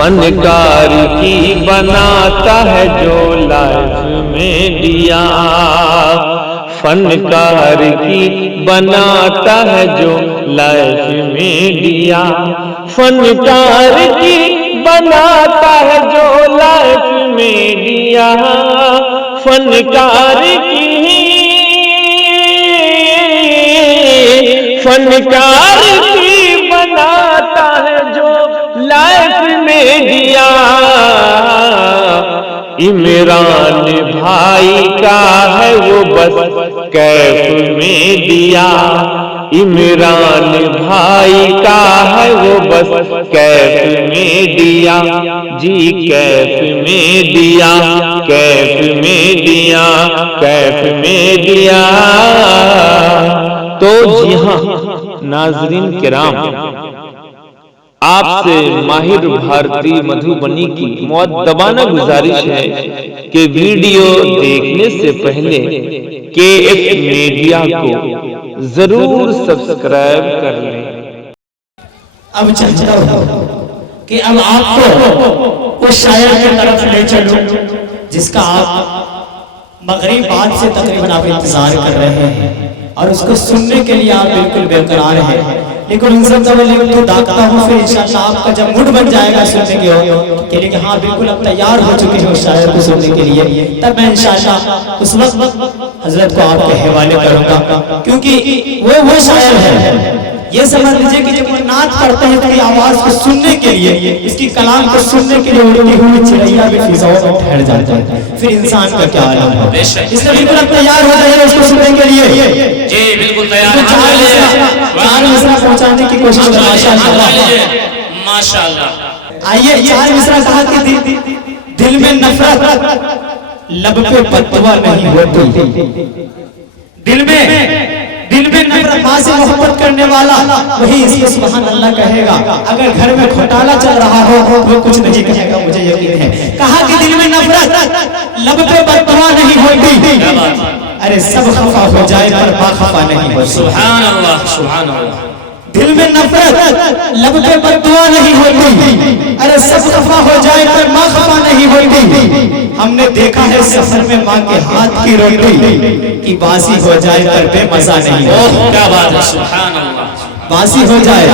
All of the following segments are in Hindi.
फनकार की बनाता है जो लाइफ में दिया, फनकार की बनाता है जो लाइफ में दिया, फनकार की बनाता है जो लाइफ में दिया, फनकार की बनाता है जो लाइफ में दिया। इमरान भाई का है वो बस कैफ में दिया, इमरान भाई का है वो बस कैफ में दिया, जी कैफ में दिया, कैफ में दिया, कैफ में दिया। तो जी हाँ नाजरीन किराम, आपसे माहिर भारती मधुबनी की मुअद्दबाना गुजारिश है कि वीडियो देखने से पहले KF मीडिया को जरूर सब्सक्राइब कर लें। अब चाहता हूँ कि अब आपको उस शायर की तरफ ले चलूं जिसका आप मगरिब बाद से तकरीबन आप इंतजार कर रहे हैं और उसको सुनने के लिए आप बिल्कुल बेकरार हैं। लेकिन इंसान तो दागता हूँ, फिर इंशाअल्लाह आपका जब मूड बन जाएगा सुनने के लिए हाँ बिल्कुल अब तैयार हो चुके हैं उस शायर को सुनने के लिए, तब मैं इंशाअल्लाह उस वक्त हजरत को आपके हवाले करूंगा, क्योंकि वो शायर है। ये समझ लीजिए कि जब वो नात करते हैं तो आवाज को सुनने के लिए, इसकी कलाम को सुनने के लिए उड़ती हुई चिड़ैया भी फिजाओं में ठहर जाता है, फिर इंसान का क्या हाल होगा। इसलिए बिल्कुल अब तैयार हो जाइए उसको सुनने के लिए। जी बिल्कुल तैयार, चार मिसरा पहुंचाने की कोशिश करें। माशाअल्लाह माशाअल्लाह। आइए चार मिसरा कहा कि दिल में नफरत लब पे बददुआ नहीं होती, दिल में नफरत, माँ से मोहब्बत करने वाला वही इसको सुभान अल्लाह कहेगा। अगर घर में घोटाला चल रहा हो वो कुछ नहीं कहेगा, मुझे यकीन है। कहा कि दिल में नफरत लब पे बददुआ नहीं होती, अरे सब खफा हो जाए पर बाखफा नहीं होती। सुभान अल्लाह सुभान अल्लाह। दिल में नफरत लब पे बददुआ नहीं होती, अरे सब खफा हो जाए पर माँ खफा नहीं होती। हमने देखा है सफर में माँ के हाथ की रोटी कि बासी हो जाए पर बेमजा नहीं होती। क्या बात है, सुभान अल्लाह। बासी हो जाए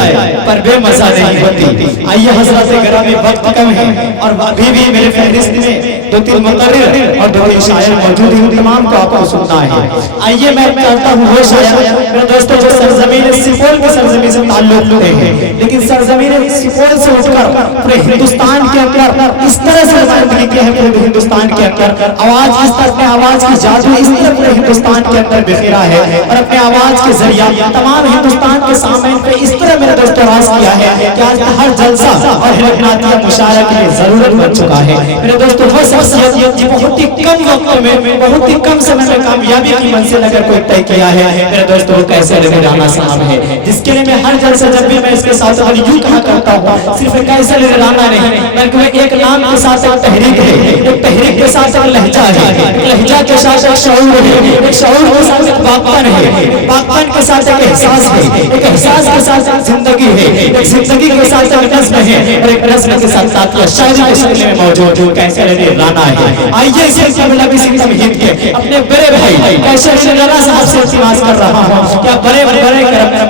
पर बेमजा नहीं होती। आइए हजरत ग्रामी, वक्त कम है और अभी भी मेरे फहरिस्त में 2-3 मुकर्रिर और 2-3 शायर मौजूद हैं, तमाम को आपको सुनना है। आइए मैं चाहता हूँ वो शायर मेरे दोस्तों जो सरजमीन सुपौल की सरजमीन से ताल्लुक रखते हैं, लेकिन सरजमीन सुपौल से उठकर पूरे हिंदुस्तान के अंदर इस तरह से नुमाइंदगी की है, पूरे हिंदुस्तान के अंदर आवाज इस तरह अपने आवाज की जादू इस तरह पूरे हिंदुस्तान के अंदर बिखेरा है और अपने आवाज के जरिए तमाम हिंदुस्तान के सामने पे इस तरह मेरे दोस्तों राज किया है कि आज हर जलसा और हिरकनातिया मुशायरा के लिए जरूरत बन चुका है। मेरे दोस्तों वो शख्सियत जो बहुत ही कम वक्त में बहुत ही कम समय में कामयाबी की मंजिल अगर कोई तय किया है, मेरे दोस्तों वो कैसे राना साहब है, जिसके लिए मैं हर जलसा जब भी मैं इसके साथ यूं कहा करता हूँ, सिर्फ कैसे राना नहीं बल्कि एक नाम के साथ एक तहरीक है, एक तहरीक के साथ एक लहजा है, लहजा के साथ एक शऊर है, एक शऊर के साथ एक बागपन है, बागपन के साथ एक एहसास है, एक एहसास के साथ जिंदगी है, एक जिंदगी के साथ एक नज़्म है और एक नज़्म के साथ साथ शायरी के शक्ल में मौजूद कैसे राना है। आइए इसे तमहीद के अपने बड़े भाई कैसे राना साहब से इल्तिमास कर रहा हूं, क्या बड़े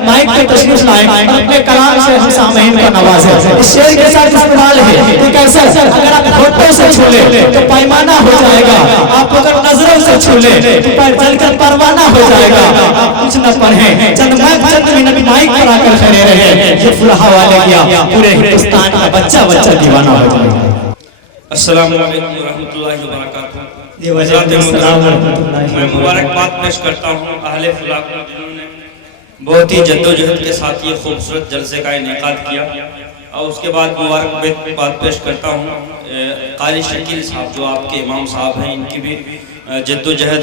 माइक पे तशरीफ लाएं, अपने कलाम से हम सामईन को नवाजें। इस शेर के साथ इस्तेमाल है कि कैसे अगर आप होठों से छू ले तो पैमाना हो जाएगा, आप अगर नजरों से छू ले तो पैर जलकर परवाना हो जाएगा। आप कुछ न पढ़े चंद मिनट माइक पर आकर खड़े रहे, ये फुलहा वाले किया पूरे हिंदुस्तान का बच्चा दीवाना हो जाएगा। अस्सलामु अलैकुम रहमतुल्लाहि व बरकातहू। मैं मुबारकबाद पेश करता हूँ अहले फुला को, जिन्होंने बहुत ही जद्दोजहद के साथ ये खूबसूरत जलसे का इनेकाद किया। और उसके बाद मुबारकबाद पेश करता हूँ कारी शकील साहब जो आपके इमाम साहब हैं, इनकी भी जद्दोजहद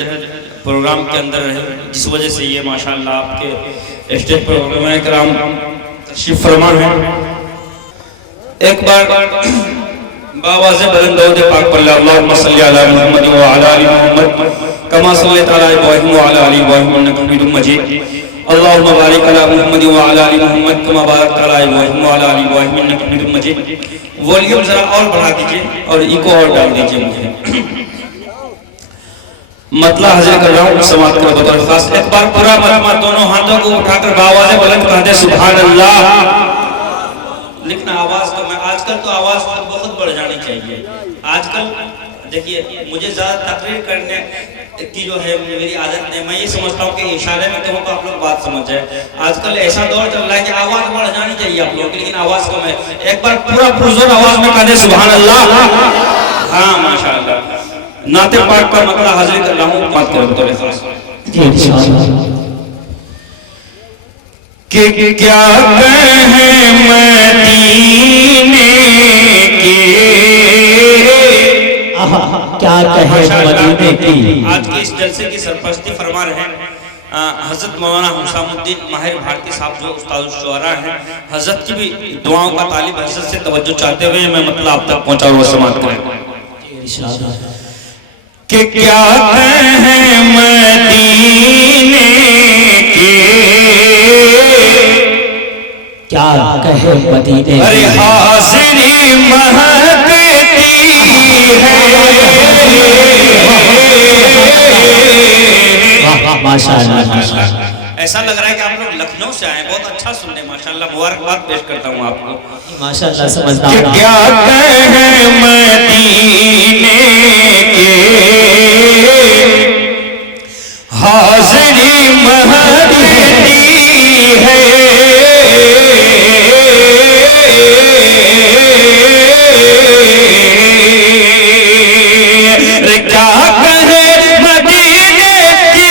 प्रोग्राम के अंदर रहे, जिस वजह से ये माशाअल्लाह आपके स्टेज पर उलमाए किराम तशरीफ फरमा है। एक बार बावाज़े बुलंद दरूद पाक पढ़ लो, अल्लाहुम्मा सल्ली अला मुहम्मद व अला आलि मुहम्मद कमा सल्लैता अला इब्राहीम व अला आलि इब्राहीम इन्नका हमीदुम मजीद। अल्लाहुम्मा बारिक अला मुहम्मद व अला आलि मुहम्मद कमा बारकत अला इब्राहीम व अला आलि इब्राहीम इन्नका हमीदुम मजीद। वॉल्यूम जरा और बढ़ा दीजिए और इको और डाल दीजिए मुझे। मतला हाजिर कर रहा हूँ समाप्त कर बतौर खास। एक बार पूरा मजमा दोनों हाथों को उठाकर बावाज़ बुलंद कहते सुभान अल्लाह। लेकिन आवाज तो मैं आजकल तो आवाज बहुत बढ़ जानी चाहिए। आजकल देखिए मुझे ज़्यादा तकरीर करने की जो है मेरी आदत नहीं। मैं ये समझता हूँ कि इशारे में कहूँ तो आप लोग बात समझ जाए। आजकल ऐसा दौर चल रहा है कि आवाज़ बढ़ जानी चाहिए आप लोगों की, लेकिन आवाज़ कम है। एक बार पूरा पुरजोर आवाज़ में कहते सुभान अल्लाह। हाँ माशाअल्लाह। नाते पाक का मतला हाजिर कर रहा हूँ, बात करो बतौर खास। कि क्या कहें मदीने के, क्या कहे मदीने की। आज के इस जलसे की सरपरस्ती फरमा रहे हैं हजरत मौलाना हुसामुद्दीन माहिर भारती साहब जो उस्ताद शुअरा हैं। हजरत की भी दुआओं का तालिब हजरत से तवज्जो चाहते हुए मैं मतलब आप तक पहुंचा हुआ समाप्त करें कि क्या कहें मदीने के, क्या कहे मदीने। अरे हाज़िरी महकती है। माशाअल्लाह। ऐसा लग रहा है कि आप लोग लखनऊ से आए, बहुत अच्छा सुन रहे हैं माशाअल्लाह। मुबारकबाद पेश करता हूँ आपको माशाअल्लाह। समझदार। क्या कहें मदीने के, हाज़िरी महकती है। क्या कहे मदीने की,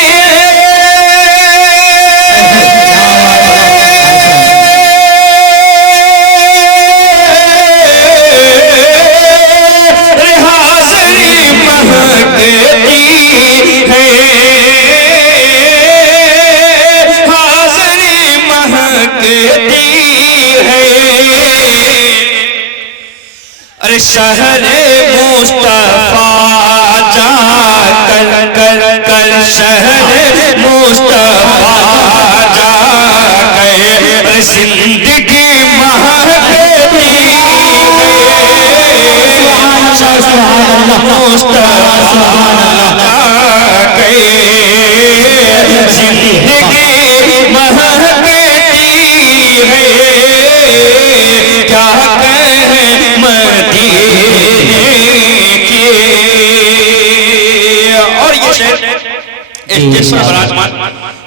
हाज़िरी महकती है। हाज़िरी महकती है। अरे शहरे मुस्तफा जा कर कर कर, शहरे मुस्तफा जा गए, जिंदगी महकती है। मुस्तफा जा गए, जिंदगी महकती है। क्या कहें मदीने की। और ये शेर स्टेज पर विराजमान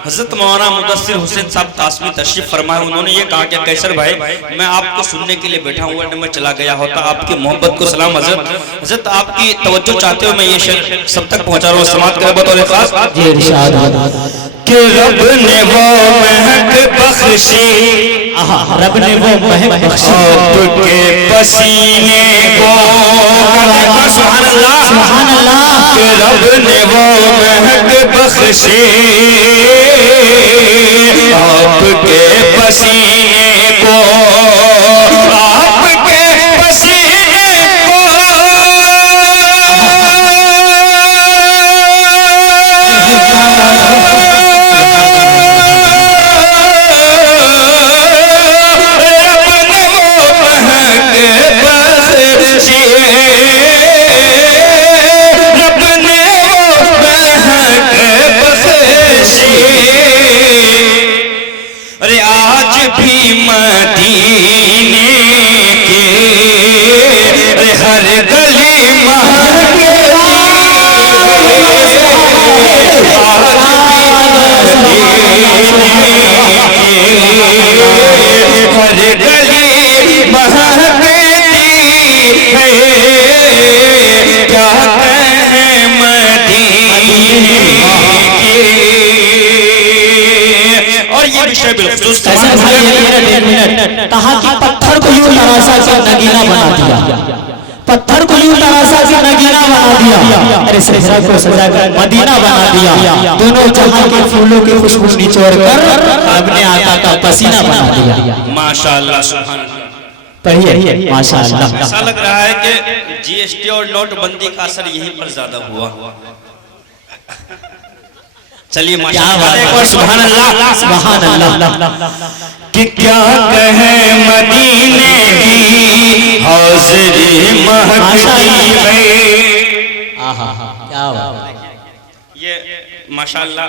हजरत मौलाना मुदस्सिर हुसैन साहब कासमी तशरीफ फरमाए। उन्होंने ये कहा कि कैसर भाई मैं आपको सुनने के लिए बैठा हुआ, मैं चला गया होता। आपकी मोहब्बत को सलाम हजरत। हजरत आपकी तवज्जो चाहते हुए मैं ये शेर सब तक पहुंचा रहा हूँ, समाप्त करें बतौर खास कि रब ने वो महक बख्शी, रब ने वो महक बख्शी आपके पसीने को। सुभान अल्लाह। सुभान अल्लाह। कि रब ने वो महक बख्शी, आपके पसीने को। आपके पसीने को अरे आज भी मदीने के, अरे हर गली महकती है। हर गली महकती है। क्या कहें मदीने की। और ये विषय बिल्कुल कहा कि पत्थर को यूं तराशा कर नगीना बना दिया, पत्थर को यूं तराशा कर नगीना बना दिया। अरे सहरा को सजा कर मदीना बना दिया। दोनों जहां के फूलों की खुशबू निचोड़ कर अपने आका का पसीना बना दिया। माशाअल्लाह। सुभान अल्लाह। पढ़िए माशाअल्लाह। ऐसा लग रहा है कि जीएसटी और नोटबंदी का असर यहीं पर ज्यादा हुआ। चलिए क्या माशाअल्लाह, बात एक है। बार सुभान अल्लाह। सुभान अल्लाह। कि क्या कहें मदीने की हाज़िरी महकती है। आहा, क्या बात है। ये माशाअल्लाह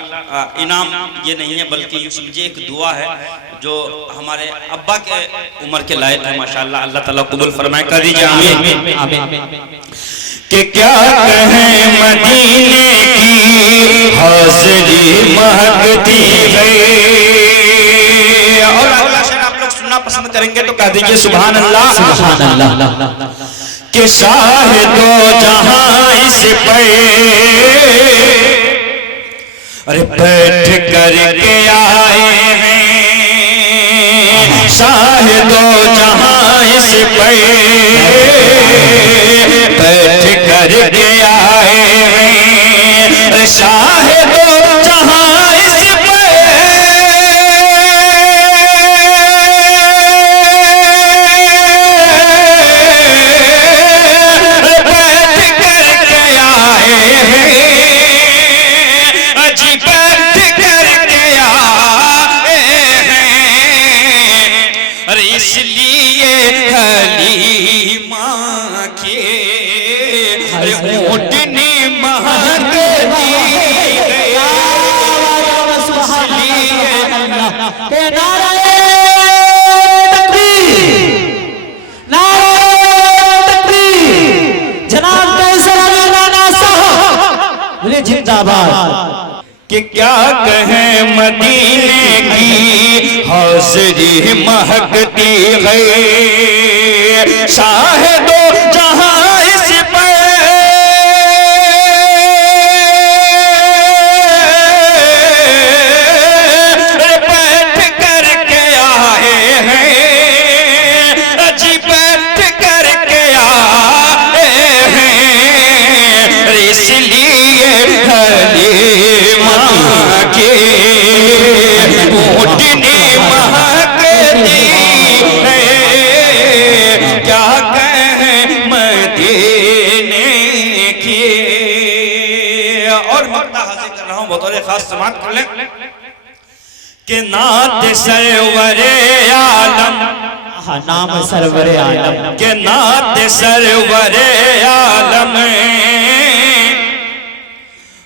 इनाम ये नहीं है, बल्कि यूं समझिए एक दुआ है जो हमारे अब्बा के उम्र के लायक है माशाअल्लाह। अल्लाह ताला कबूल फरमाए, कर दीजिए आमीन। कि क्या कहें मदीने की हाज़िरी महकती है। और अगला शेर आप लोग सुनना पसंद करेंगे तो कह दीजिए सुभान अल्लाह। सुभान अल्लाह। कि शाह दो जहां इस पे अरे बैठ करके आए हैं। शाह दो जहां इस पे बैठ करके आए हैं। शाह दो जहां इस पे बैठ करके आए हैं। अजी बैठ करके आए हैं। अरे इसलिए हलीमा के उठनी महकती है। जिंदाबाद। कि क्या कहें मदीने की हाज़िरी महकती है। शाह दो जहां इस पे बैठ करके आए हैं। जी बैठ करके आए हैं। इसलिए हलीमा के उठनी महकती है। क्या कहें मदीने की। और मर्दा हाजिर कर रहा हूं, बतौर खास समात कर लें कि नात सरवरे आलम। नाम सरवरे आलम। के नात सरवरे आलम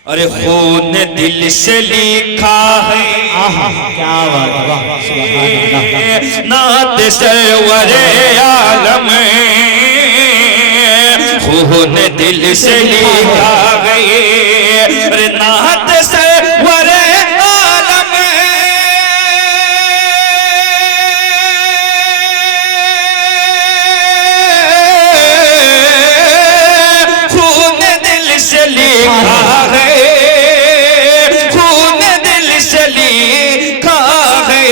अरे खून दिल से लिखा है। क्या बात है, वाह, सुभान अल्लाह। नात सरवरे आलम खून दिल से लिखा गए। अरे नात सरवरे आलम खून दिल से लिखा है। खून दिल से लिखा है।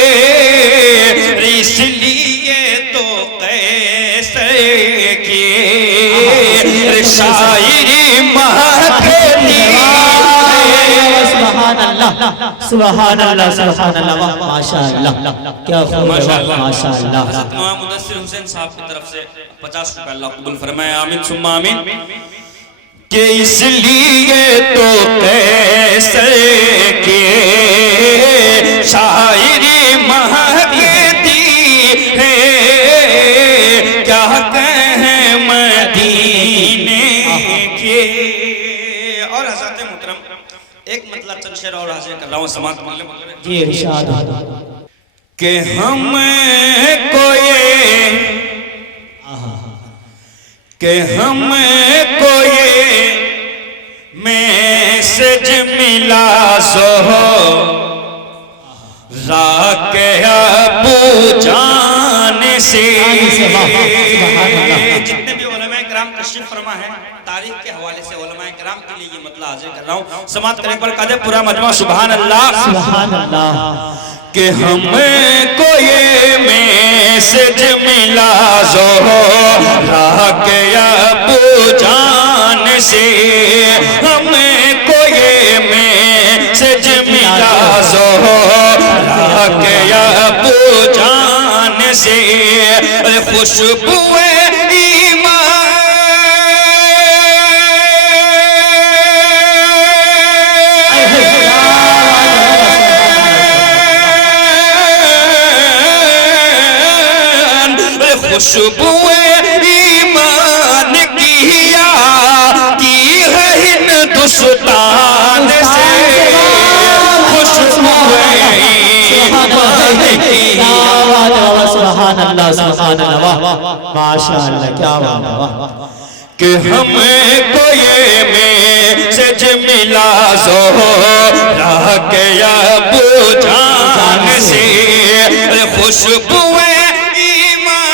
इसलिए तो कैसे की शायरी महकती है। सुभान अल्लाह। सुभान अल्लाह। सुभान अल्लाह। माशाअल्लाह, क्या खूब है, माशाअल्लाह। मुदस्सिर हुसैन साहब की तरफ से 50 रुपए अल्लाह कबूल फरमाए, आमीन सुम्मा आमीन। कि इसलिए तो कैसे के शायरी महकती है। क्या कहें मदीने के। और हज़रत मोहतरम एक मतलब चंद शेर और हाजिर कर रहा हूँ समात में जी इरशाद। कि हम कोई कि हम कोई मैसेज मिला सो राके अबू जान से। जितने भी उलमाए किराम तशरीफ फरमा है, तारीख के हवाले से उलमाए किराम के लिए ये मतलब हाजिर कर रहा हूँ। समात करें पर कदे पूरा मजमा सुभान अल्लाह। सुभान अल्लाह। कि हमको ये मैसेज मिला ज़ोहरा के अबू जान से। हमको ये मैसेज मिला ज़ोहरा के अबू जान से। खुशबुए खुशबुएं ईमान की आती है हिंदुस्तान से, खुशबुएं ईमान की। सुभान अल्लाह, सुभान अल्लाह, माशाअल्लाह, क्या बात है, वाह। कि हमको ये मैसेज मिला ज़ोहरा के अबू जान से, खुशबुएं ईमान,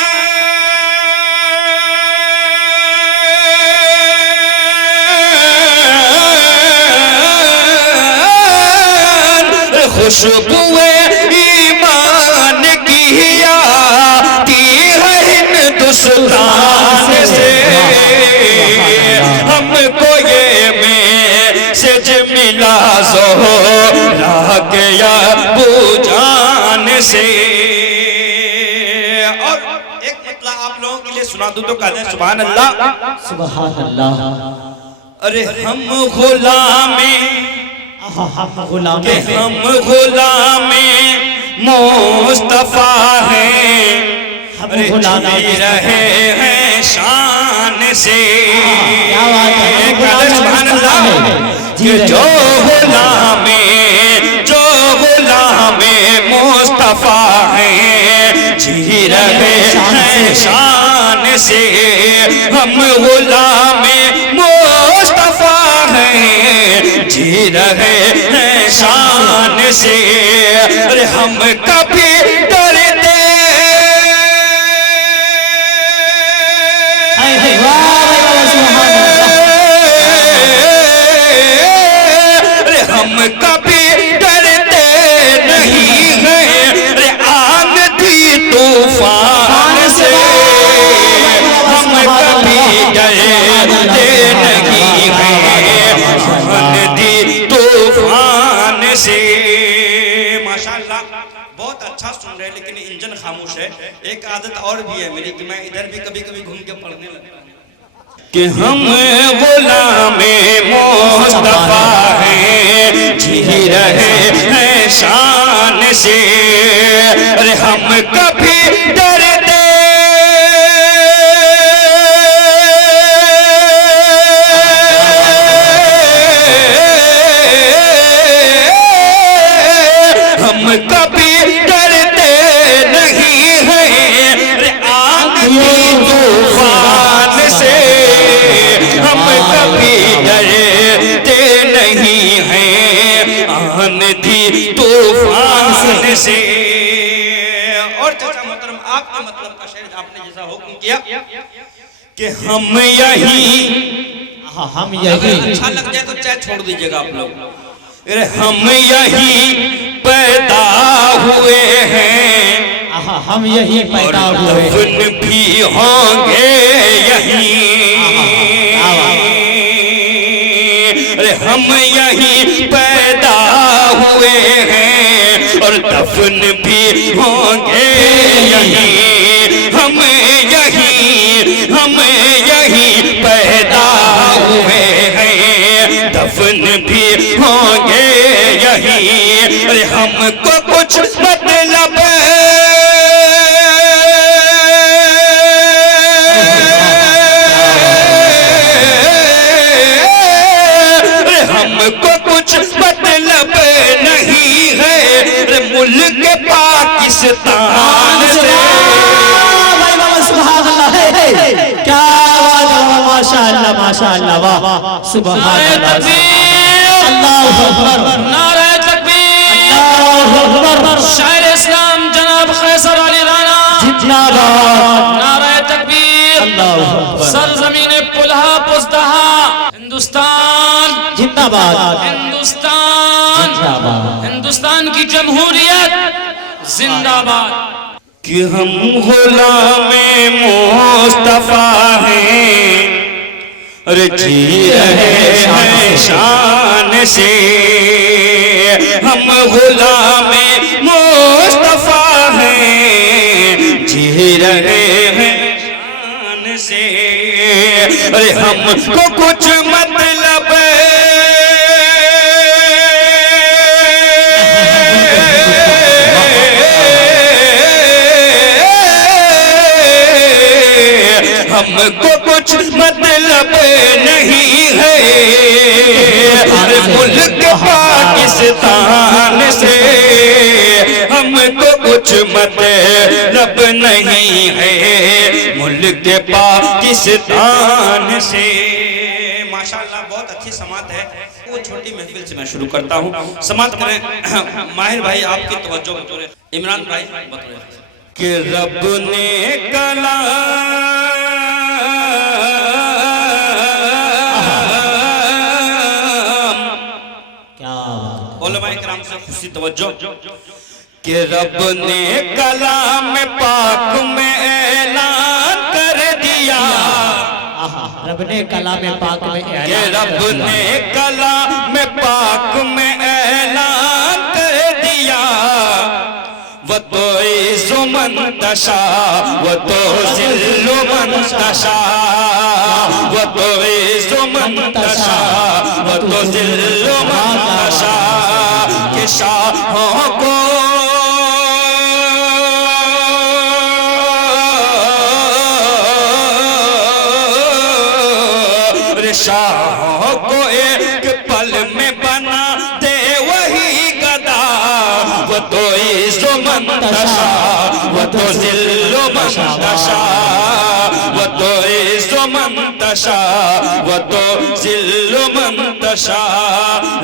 खुशबुएं ईमान की आती है हिंदुस्तान से। हमको ये मैसेज मिला ज़ोहरा के अबू जान से। और एक मतलब आप लोगों के लिए सुना दूं तो कहते हैं सुभान अल्लाह, सुभान अल्लाह। अरे हम गुलामे के हम गुलामे मुस्तफा हैं, अरे जी रहे हैं शान से। सुभान अल्लाह, जो गुलामे मुस्तफा हैं, जी रहे हैं शान से। हम गुलामे मुस्तफा हैं, जी रहे हैं शान से। अरे हम कभी डरते हम कभी डरते नहीं हैं, रे आंधी तूफान से। हम कभी डरते नहीं हैं, आंधी तूफान से। माशाअल्लाह, बहुत अच्छा सुन रहे हैं, लेकिन इंजन खामोश है। एक आदत और भी है मेरी कि मैं इधर भी कभी कभी घूम के पढ़ने लगता हूं कि हम गुलामे मुस्तफा हैं, जी रहे हैं शान से। अरे हम कभी डरते हम कभी डरते नहीं हैं, रे आंधी तूफान से। हम कभी डरते नहीं हैं, आंधी तूफान से। और चाचा मोहतरम, आपके मतलब का शेर आपने जैसा हुक्म किया कि हम यही अच्छा लग जाए तो चाहे छोड़ दीजिएगा आप लोग। अरे हम यही पैदा हुए हैं, हम यही पैदा हुए हैं, दफन भी होंगे यहीं। अरे हम यही पैदा हुए हैं और दफन भी होंगे यहीं। हम यही पैदा हुए हैं, दफन भी होंगे यहीं। अरे हमको कुछ मतलब हमको कुछ मतलब नहीं है, रे मुल्क पाकिस्तान से। क्या माशाअल्लाह, माशाअल्लाह, वाह, सुभान अल्लाह, अल्लाहु अकबर, नारे तकबीर, अल्लाहु अकबर। शायर इस्लाम जनाब कैसर अली राना जिंदाबाद, नारे तकबीर, अल्लाहु अकबर। सरजमीने पुलहा पुस्तहा हिंदुस्तान जिंदाबाद, हिंदुस्तान, हिंदुस्तान की जमहूरियत जिंदाबाद। कि हम गुलामे मुस्तफा हैं, अरे जी रहे हैं शान से। हम गुलामे मुस्तफा हैं, जी रहे हैं शान से। अरे हमको कुछ मतलब हमको कुछ मतलब नहीं है मुल्क पाकिस्तान से, हमको कुछ मतलब नहीं है मुल्क पाकिस्तान से। माशाअल्लाह बहुत अच्छी समात है। वो छोटी महफिल से मैं शुरू करता हूँ, समात करें। माहिर भाई आपकी तवज्जो बतौर इमरान भाई बतौर कि रब ने कलाम उलमाए किराम से खुशी तवज्जो कि रब ने कलाम पाक में ऐलान कर दिया, रब ने कलाम पाक में रब ने कलाम पाक में ऐलान कर दिया, वो तो इज़्ज़ु मन तशा वो तो ज़िल्लु मन तशा, वो तो इज़्ज़ु मन तशा वो तो ज़िल्लु मन तशा, कि शाहों को शाहों को एक पल में बना दे वही गदा, वो तो इज़्ज़ु मन तशा वो तो ज़िल्लु मन तशा, वो तो इज़्ज़ु मन तशा वो तो ज़िल्लु मन तशा।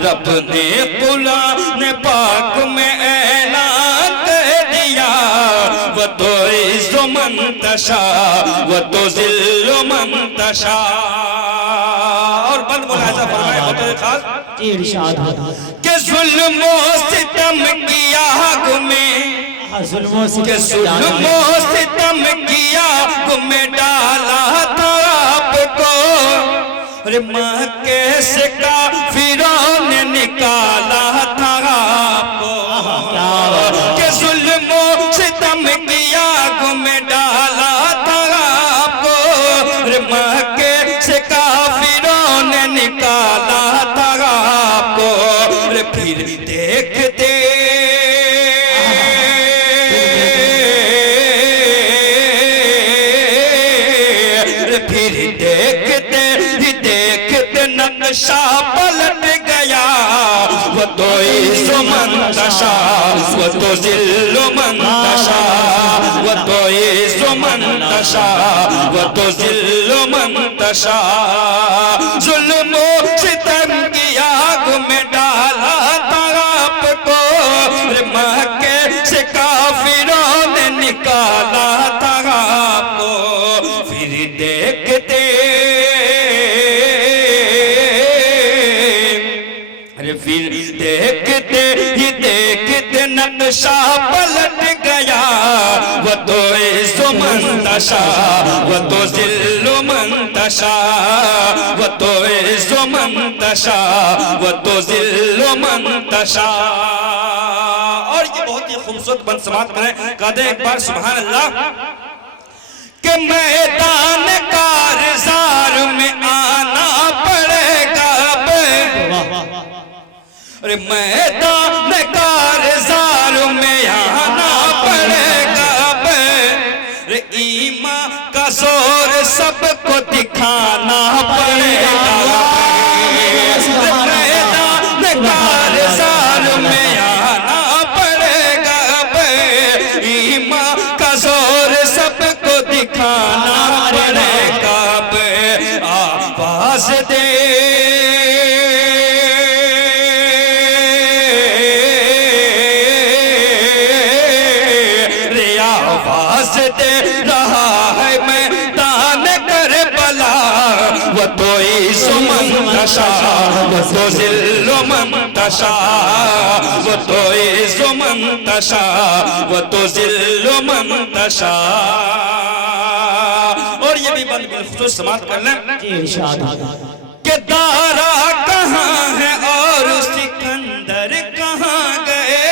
रब ने कुरान पाक में ऐलान कर दिया, वो तो इज़्ज़ु मन तशा वो तो ज़िल्लु मन तशा। और बंद मुलाहिज़ा फरमाए बतौर खास कि जुल्म व सितम की आग में, जुल्म व सितम की आग में डाला था आपको, अरे माँ कैसे काफिरों ने निकाला था आपको, कि जुल्म व सितम की आग में डाला था आपको, अरे माँ कैसे काफिरों ने निकाला था आपको, फिर देखते फिर देखते ही देखते नक्शा पलट गया, वो तो इज़्ज़ु मन तशा वो तो ज़िल्लु मन तशा, वो तो इज़्ज़ु मन तशा वो तो ज़िल्लु मन तशा। जुल्म सितम की आग में डाला था आपको, मक्के से काफिरों ने निकाला था आपको, फिर देखते फिर देखते ही देखते नक्शा पलट गया, वो तो इज़्ज़ु मन तशा वो तो ज़िल्लु मन तशा, वो तो इज़्ज़ु मन तशा वो तो ज़िल्लु मन तशा। और ये बहुत ही खूबसूरत बंद समाप्त करें, कहते एक बार सुभान अल्लाह कि मैदान कारज़ार में आना पड़ेगा, अरे मैदान कारज़ार में आना पड़ेगा, अरे ईमान का जोर सबको दिखाना पड़ेगा, मैदान कारज़ार में आना पड़ेगा, ईमान का जोर सबको दिखाना पड़ेगा, आवाज़ दे दे रहा है मैदान करबला, वो तो इज़्ज़ु मन तशा वो तो ज़िल्लु मन तशा, वो तो इज़्ज़ु मन तशा वो तो ज़िल्लु मन तशा। और ये भी बंद बिलखुसूस समाप्त कर लें कि दारा कहाँ है और सिकंदर कहाँ गए,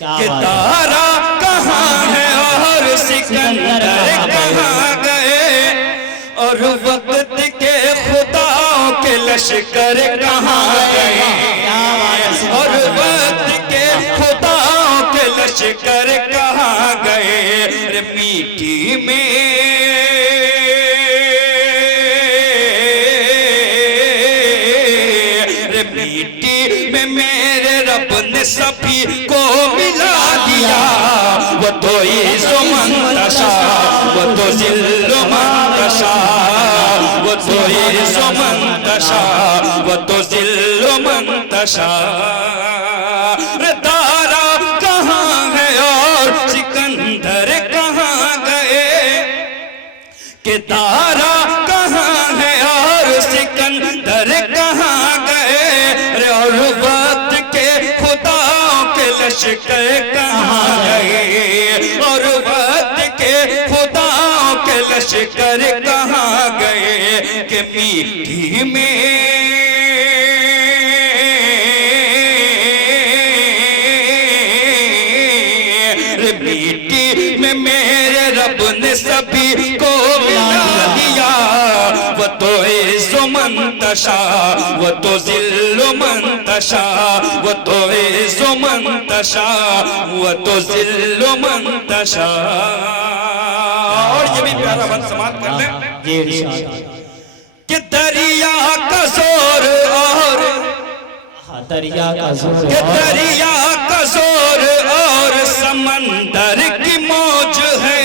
कि दारा कहाँ है और सिकंदर कहाँ गए, और वक्त के खुदाओं के लश्कर कहाँ गए, और वक्त के खुदाओं के लश्कर कहाँ गए, मीठी में ने सभी को मिला दिया। वो तो इज़्ज़ो मंतशा, वो तो ज़िल्लो मंतशा, वो तो इज़्ज़ो मंतशा, वो तो ज़िल्लो मंतशा। रे दारा कहाँ है और सिकंदर कहाँ गए, के दारा कहाँ है और सिकंदर कहाँ गए रे, और वक्त के खुदाओं के लश्कर कहाँ गए, और वक्त के खुदाओं के लश्कर कहाँ गए, के मीठी में मिट्टी में मेरे रब ने सभी को मिला दिया। वो तो इज़्ज़ो मंतशा, वो तो ज़िल्लो मंतशा, वो तो इज़्ज़ो मंतशा, वो तो ज़िल्लो मंतशा। और ये भी प्यारा बंद समाप्त कर लें कि दरिया का जोर और दरिया का जोर, कि दरिया का जोर और समंदर की मौज है।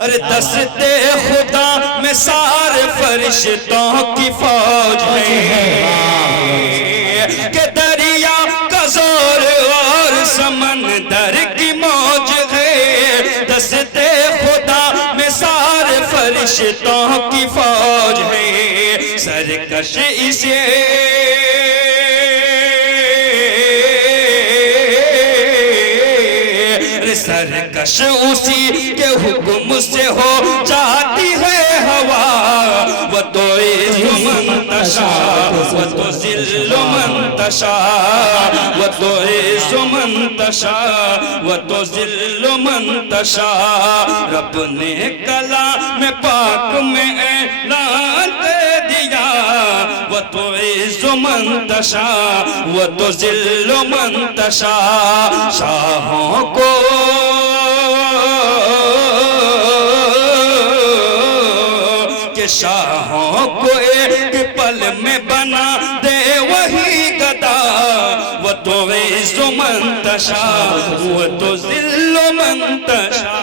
अरे दस्ते खुदा में सारे फरिश्तों की फौज है। कि दरिया का जोर और समंदर की मौज है। दस्ते खुदा में सारे फरिश्तों की फौज है। सरकश इसे सरकश उसी के हुक्म से हो जाती है हवा। वो तो इज़्ज़ो मंतशा, वो तो ज़िल्लो मंतशा, वो तो इज़्ज़ो मंतशा, वो तो ज़िल्लो मंतशा। रब ने कलाम पाक में ऐलान दे दिया। वो तो इज़्ज़ो मंतशा, वो तो ज़िल्लो मंतशा। शाहों को के शाहों को एक पल में बना दे वही गदा। वो तो इज़्ज़ो मंतशा, वो तो ज़िल्लो मंतशा।